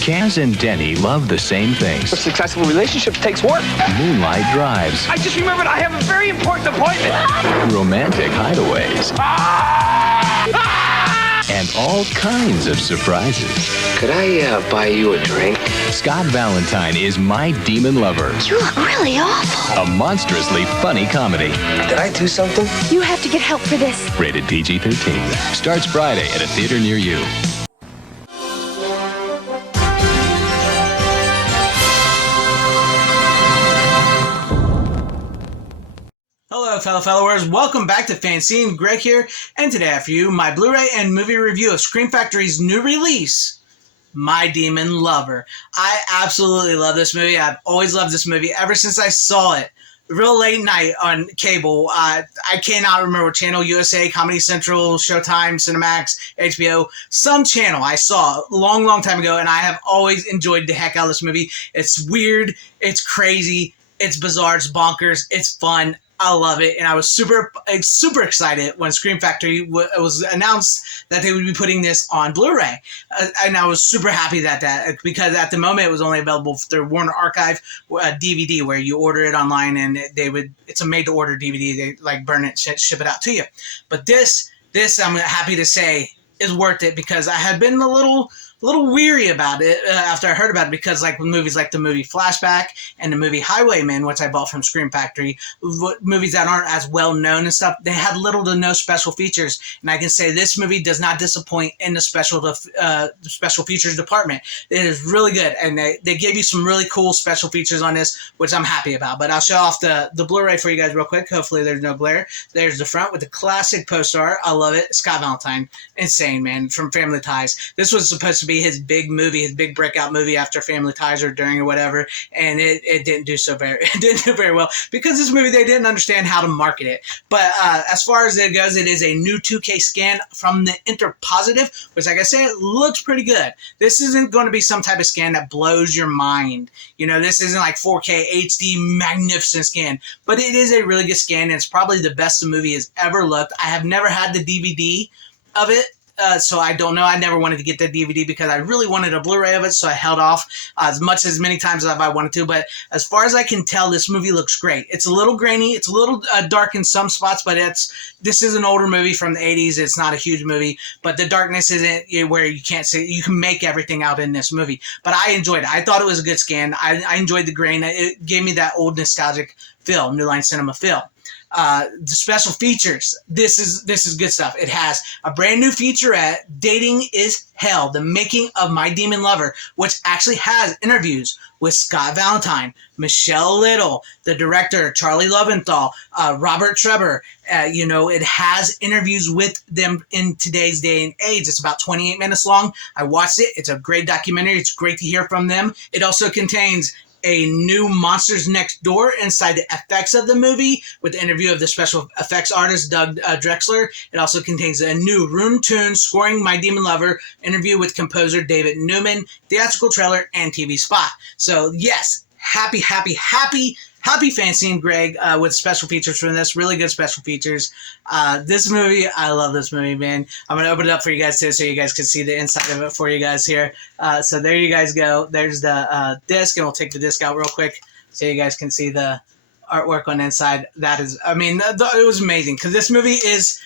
Kaz and Denny love the same things. Successful relationships takes work. Moonlight drives. I just remembered I have a very important appointment. Romantic hideaways. And all kinds of surprises. Could I buy you a drink? Scott Valentine is My Demon Lover. You look really awful. A monstrously funny comedy. Did I do something? You have to get help for this. Rated PG-13. Starts Friday at a theater near you. Hello, fellow followers. Welcome back to FanZcene. Greg here, and today I have for you my Blu-ray and movie review of Scream Factory's new release, My Demon Lover. I absolutely love this movie. I've always loved this movie ever since I saw it. Real late night on cable. I cannot remember what channel, USA, Comedy Central, Showtime, Cinemax, HBO, some channel I saw a long, long time ago, and I have always enjoyed the heck out of this movie. It's weird, it's crazy, it's bizarre, it's bonkers, it's fun. I love it, and I was super excited when Scream Factory was announced that they would be putting this on Blu-ray, and I was super happy that because at the moment it was only available through Warner Archive DVD, where you order it online and it's a made-to-order DVD. They like burn it, ship it out to you. But this I'm happy to say is worth it, because I had been a little weary about it after I heard about it, because like with movies like the movie Flashback and the movie Highwaymen, which I bought from Scream Factory, movies that aren't as well known and stuff, they had little to no special features, and I can say this movie does not disappoint in the special features department. It is really good, and they gave you some really cool special features on this, which I'm happy about. But I'll show off the Blu-ray for you guys real quick. Hopefully there's no glare. There's the front with the classic poster art. I love it. Scott Valentine, insane, man, from Family Ties. This was supposed to be his big movie, his big breakout movie after Family Ties or during or whatever, and it didn't do very well, because this movie, they didn't understand how to market it. But as far as it goes, it is a new 2K scan from the Interpositive, which, like I said, looks pretty good. This isn't going to be some type of scan that blows your mind. You know, this isn't like 4K HD magnificent scan, but it is a really good scan, and it's probably the best the movie has ever looked. I have never had the DVD of it, so I don't know. I never wanted to get the DVD because I really wanted a Blu-ray of it, so I held off as many times as I wanted to. But as far as I can tell, this movie looks great. It's a little grainy. It's a little dark in some spots, but this is an older movie from the 80s. It's not a huge movie, but the darkness isn't where you can't see. You can make everything out in this movie. But I enjoyed it. I thought it was a good scan. I enjoyed the grain. It gave me that old nostalgic feel, New Line Cinema feel. The special features, this is good stuff. It has a brand new featurette, Dating is Hell, the making of My Demon Lover, which actually has interviews with Scott Valentine, Michelle Little, the director Charlie Loventhal, Robert Treber. It has interviews with them in today's day and age. It's about 28 minutes long. I watched it. It's a great documentary. It's great to hear from them. It also contains a new Monsters Next Door inside the effects of the movie, with the interview of the special effects artist Doug Drexler. It also contains a new Rune Tunes scoring My Demon Lover interview with composer David Newman, theatrical trailer, and TV spot. So yes, happy FanZcene, Greg, with special features from this. Really good special features. This movie, I love this movie, man. I'm going to open it up for you guys too, so you guys can see the inside of it for you guys here. So there you guys go. There's the disc, and we'll take the disc out real quick so you guys can see the artwork on the inside. That is, it was amazing, because this movie is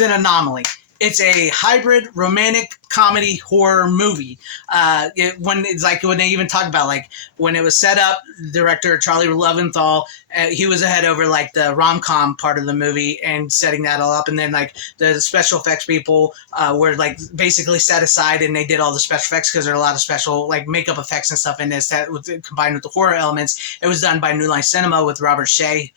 an anomaly. It's a hybrid romantic comedy horror movie. When they even talk about, like, when it was set up, director Charlie Loventhal, he was ahead over like the rom-com part of the movie and setting that all up, and then like the special effects people were like basically set aside, and they did all the special effects, because there are a lot of special like makeup effects and stuff in this that was combined with the horror elements. It was done by New Line Cinema with Robert Shea.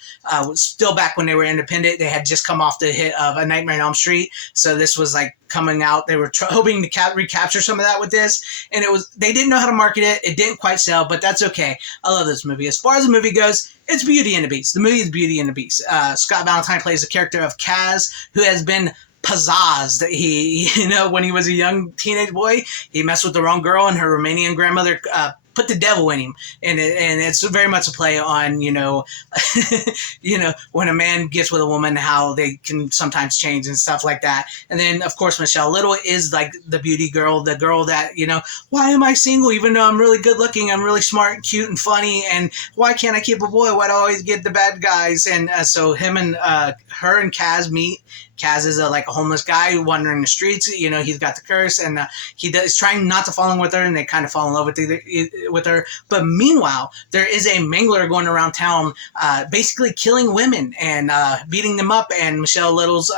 Still back when they were independent, they had just come off the hit of A Nightmare on Elm Street, so this was like coming out. They were hoping to recapture some of that with this, and they didn't know how to market it. It didn't quite sell, but that's okay. I love this movie. As far as the movie goes, it's Beauty and the Beast. The movie is Beauty and the Beast. Scott Valentine plays the character of Kaz, who has been pizzazzed. When he was a young teenage boy, he messed with the wrong girl, and her Romanian grandmother put the devil in him, and it's very much a play on when a man gets with a woman, how they can sometimes change and stuff like that. And then of course Michelle Little is like the beauty girl, the girl that why am I single even though I'm really good looking, I'm really smart and cute and funny, and why can't I keep a boy? Why do I always get the bad guys? And so him and her and Kaz meet. Kaz is like a homeless guy wandering the streets. He's got the curse, and he's trying not to fall in with her, and they kind of fall in love with her. But meanwhile, there is a mangler going around town, basically killing women and beating them up. And Michelle Little's,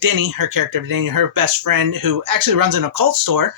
Denny, her character Denny, her best friend, who actually runs an occult store,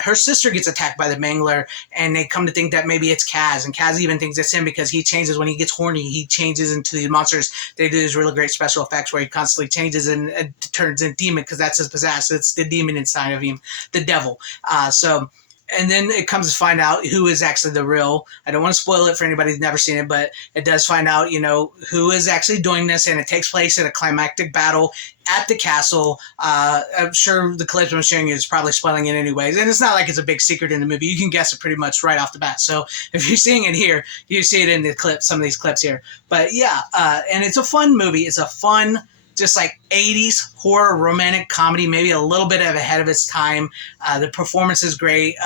her sister gets attacked by the mangler, and they come to think that maybe it's Kaz. And Kaz even thinks it's him because he changes when he gets horny. He changes into these monsters. They do these really great special effects where he constantly changes and turns into demon, because that's his possess. It's the demon inside of him, the devil. And then it comes to find out who is actually the real. I don't want to spoil it for anybody who's never seen it, but it does find out, who is actually doing this, and it takes place in a climactic battle at the castle. I'm sure the clips I'm showing you is probably spoiling it anyways, and it's not like it's a big secret in the movie. You can guess it pretty much right off the bat. So if you're seeing it here, you see it in the clip, some of these clips here. But yeah, and it's a fun movie. It's a fun, just like 80s horror romantic comedy, maybe a little bit ahead of its time. The performance is great.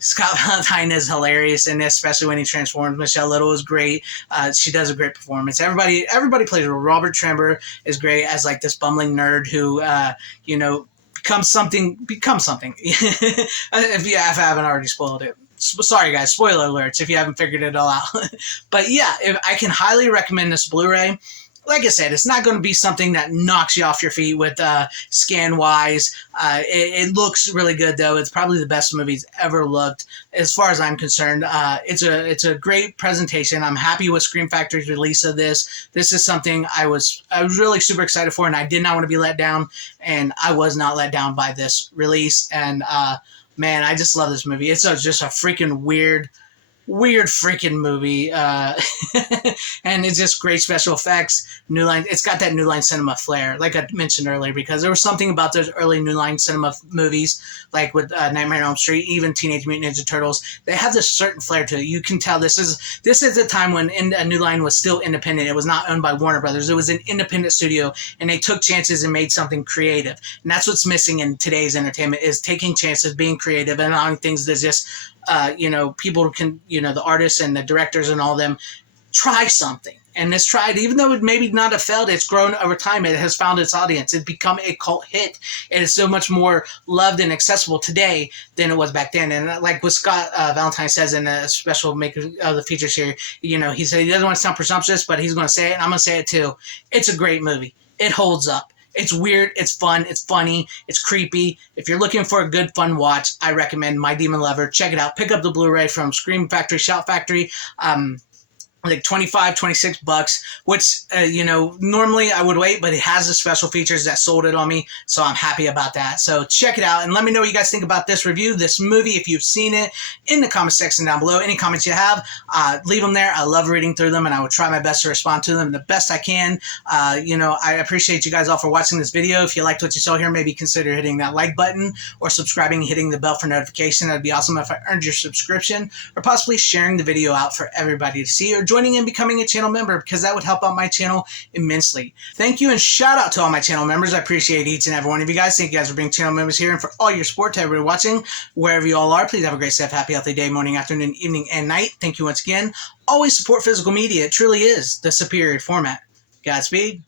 Scott Valentine is hilarious in this, especially when he transforms. Michelle Little is great. She does a great performance. Everybody plays a role. Robert Trember is great as like this bumbling nerd who, becomes something. If I haven't already spoiled it. Sorry guys, spoiler alerts if you haven't figured it all out. But yeah, I can highly recommend this Blu-ray. Like I said, it's not going to be something that knocks you off your feet with scan-wise. It looks really good, though. It's probably the best movie it's ever looked, as far as I'm concerned. It's a great presentation. I'm happy with Scream Factory's release of this. This is something I was really super excited for, and I did not want to be let down, and I was not let down by this release. And man, I just love this movie. It's just a freaking weird freaking movie, and it's just great special effects. New Line, it's got that New Line Cinema flair, like I mentioned earlier, because there was something about those early New Line Cinema movies, like with Nightmare on Elm Street, even Teenage Mutant Ninja Turtles. They have this certain flair to it. You can tell this is a time when New Line was still independent. It was not owned by Warner Brothers. It was an independent studio, and they took chances and made something creative. And that's what's missing in today's entertainment, is taking chances, being creative, and allowing things to just people can, the artists and the directors and all them try something. And it's tried, even though it maybe not have failed, it's grown over time. It has found its audience. It's become a cult hit. It is so much more loved and accessible today than it was back then. And like what Scott Valentine says in a special maker of the features here, he said he doesn't want to sound presumptuous, but he's going to say it, and I'm going to say it too. It's a great movie. It holds up. It's weird, it's fun, it's funny, it's creepy. If you're looking for a good, fun watch, I recommend My Demon Lover. Check it out. Pick up the Blu-ray from Scream Factory, Shout Factory. Like $25-$26, which normally I would wait, but it has the special features that sold it on me, so I'm happy about that. So check it out and let me know what you guys think about this review, this movie, if you've seen it, in the comment section down below. Any comments you have, leave them there. I love reading through them, and I will try my best to respond to them the best I can. I appreciate you guys all for watching this video. If you liked what you saw here, maybe consider hitting that like button or subscribing and hitting the bell for notification. That'd be awesome if I earned your subscription, or possibly sharing the video out for everybody to see, or joining and becoming a channel member, because that would help out my channel immensely. Thank you, and shout out to all my channel members. I appreciate each and every one of you guys. Thank you guys for being channel members here, and for all your support. To everybody watching, wherever you all are, please have a great, safe, happy, healthy day, morning, afternoon, evening, and night. Thank you once again. Always support physical media. It truly is the superior format. Godspeed.